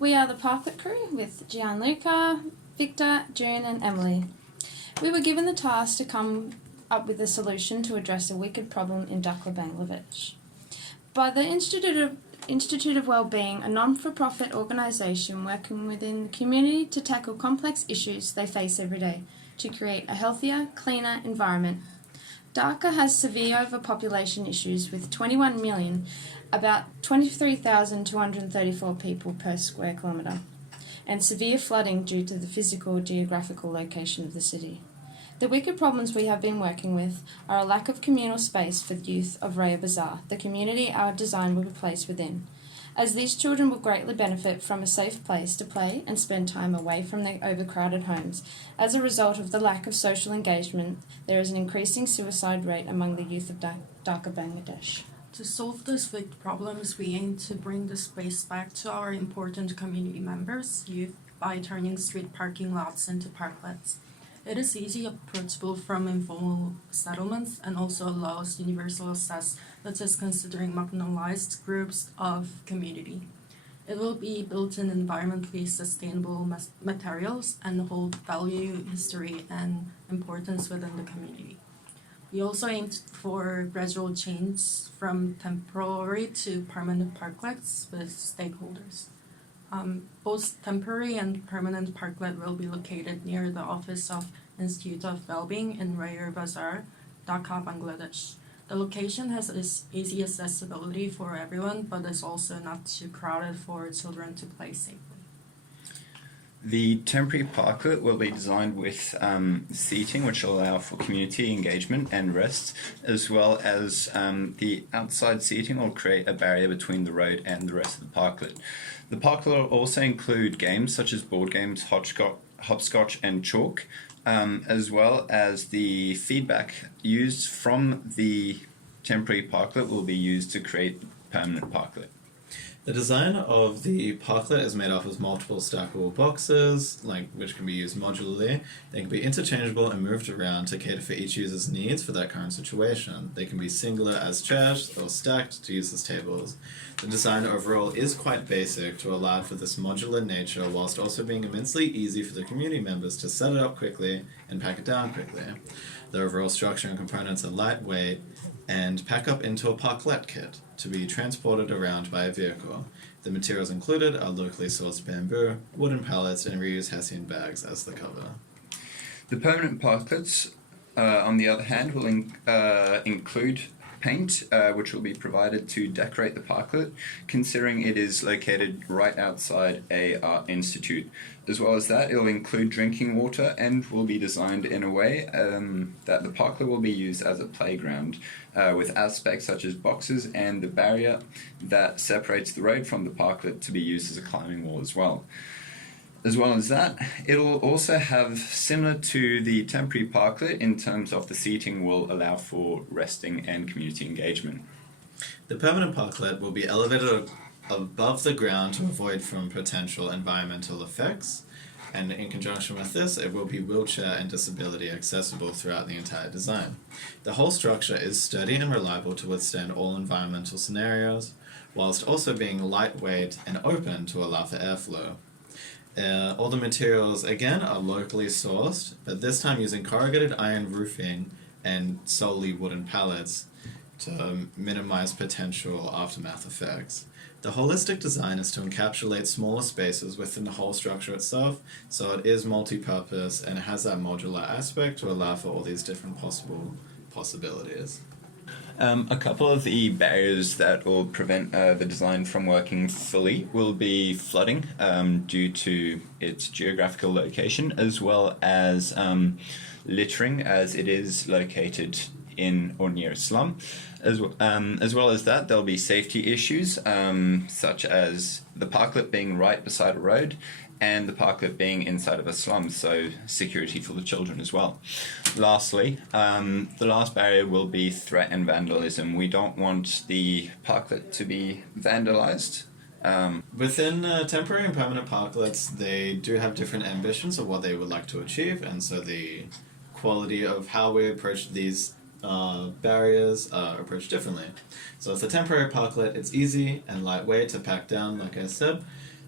We are the Parklet crew with Gianluca, Victor, June and Emily. We were given the task to come up with a solution to address a wicked problem in Dhaka, Bangladesh. By the Institute of Wellbeing, a non-for-profit organisation working within the community to tackle complex issues they face every day, to create a healthier, cleaner environment. Dhaka has severe overpopulation issues with 21 million, about 23,234 people per square kilometre, and severe flooding due to the physical geographical location of the city. The wicked problems we have been working with are a lack of communal space for the youth of Raya Bazaar, the community our design will be placed within, as these children will greatly benefit from a safe place to play and spend time away from their overcrowded homes. As a result of the lack of social engagement, there is an increasing suicide rate among the youth of Dhaka, Bangladesh. To solve these big problems, we aim to bring the space back to our important community members, youth, by turning street parking lots into parklets. It is easy approachable from informal settlements and also allows universal access, such as considering marginalized groups of community. It will be built in environmentally sustainable materials and hold value, history, and importance within the community. We also aimed for gradual change from temporary to permanent parklets with stakeholders. Both temporary and permanent parklet will be located near the office of Institute of Wellbeing in Raya Bazaar, Dhaka, Bangladesh. The location has easy accessibility for everyone, but is also not too crowded for children to play safely. The temporary parklet will be designed with seating which will allow for community engagement and rest, as well as the outside seating will create a barrier between the road and the rest of the parklet. The parklet will also include games such as board games, hopscotch and chalk, as well as the feedback used from the temporary parklet will be used to create permanent parklet. The design of the parklet is made up of multiple stackable boxes, which can be used modularly. They can be interchangeable and moved around to cater for each user's needs for their current situation. They can be singular as chairs or stacked to use as tables. The design overall is quite basic to allow for this modular nature, whilst also being immensely easy for the community members to set it up quickly and pack it down quickly. The overall structure and components are lightweight and pack up into a parklet kit to be transported around by a vehicle. The materials included are locally sourced bamboo, wooden pallets, and reused hessian bags as the cover. The permanent parklets, on the other hand, will include paint, which will be provided to decorate the parklet, considering it is located right outside a art institute. As well as that, it will include drinking water and will be designed in a way that the parklet will be used as a playground, with aspects such as boxes and the barrier that separates the road from the parklet to be used as a climbing wall as well. As well as that, it will also have, similar to the temporary parklet, in terms of the seating will allow for resting and community engagement. The permanent parklet will be elevated above the ground to avoid from potential environmental effects, and in conjunction with this, it will be wheelchair and disability accessible throughout the entire design. The whole structure is sturdy and reliable to withstand all environmental scenarios, whilst also being lightweight and open to allow for airflow. All the materials, again, are locally sourced, but this time using corrugated iron roofing and solely wooden pallets to minimize potential aftermath effects. The holistic design is to encapsulate smaller spaces within the whole structure itself, so it is multi-purpose and it has that modular aspect to allow for all these different possibilities. A couple of the barriers that will prevent the design from working fully will be flooding due to its geographical location, as well as littering, as it is located in or near a slum. As well as that, there'll be safety issues, such as the parklet being right beside a road and the parklet being inside of a slum, so security for the children as well. Lastly, the last barrier will be threat and vandalism. We don't want the parklet to be vandalized. Within temporary and permanent parklets, they do have different ambitions of what they would like to achieve, and so the quality of how we approach these barriers are approached differently. So with a temporary parklet, it's easy and lightweight to pack down, like I said.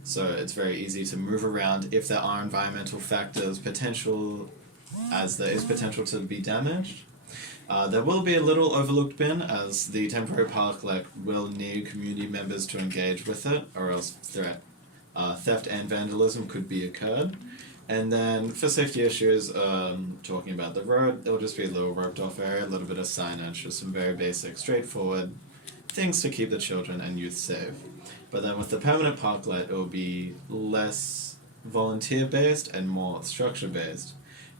So it's very easy to move around if there are environmental factors as there is potential to be damaged. There will be a little overlooked bin, as the temporary parklet will need community members to engage with it, or else theft and vandalism could be occurred. And then for safety issues, talking about the road, it'll just be a little roped off area, a little bit of signage, just some very basic, straightforward things to keep the children and youth safe. But then with the permanent parklet, it will be less volunteer based and more structure based,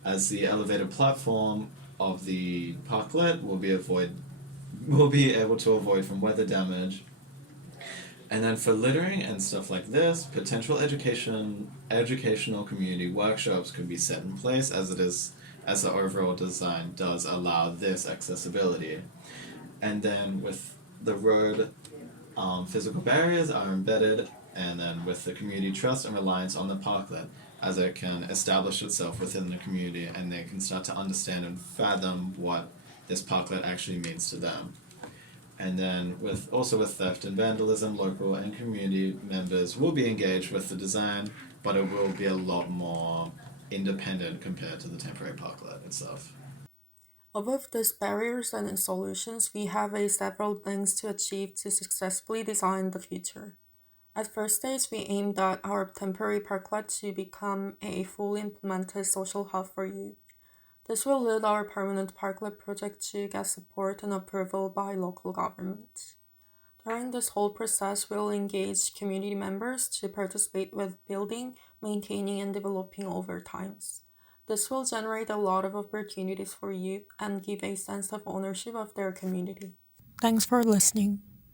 as the elevated platform of the parklet will be able to avoid from weather damage. And then for littering and stuff like this, potential educational community workshops could be set in place, as the overall design does allow this accessibility. And then with the road, physical barriers are embedded, and then with the community trust and reliance on the parklet, as it can establish itself within the community and they can start to understand and fathom what this parklet actually means to them. And then with theft and vandalism, local and community members will be engaged with the design, but it will be a lot more independent compared to the temporary parklet itself. Above these barriers and solutions, we have several things to achieve to successfully design the future. At first stage, we aimed at our temporary parklet to become a fully implemented social hub for youth. This will lead our permanent parklet project to get support and approval by local governments. During this whole process, we'll engage community members to participate with building, maintaining, and developing over times. This will generate a lot of opportunities for youth and give a sense of ownership of their community. Thanks for listening.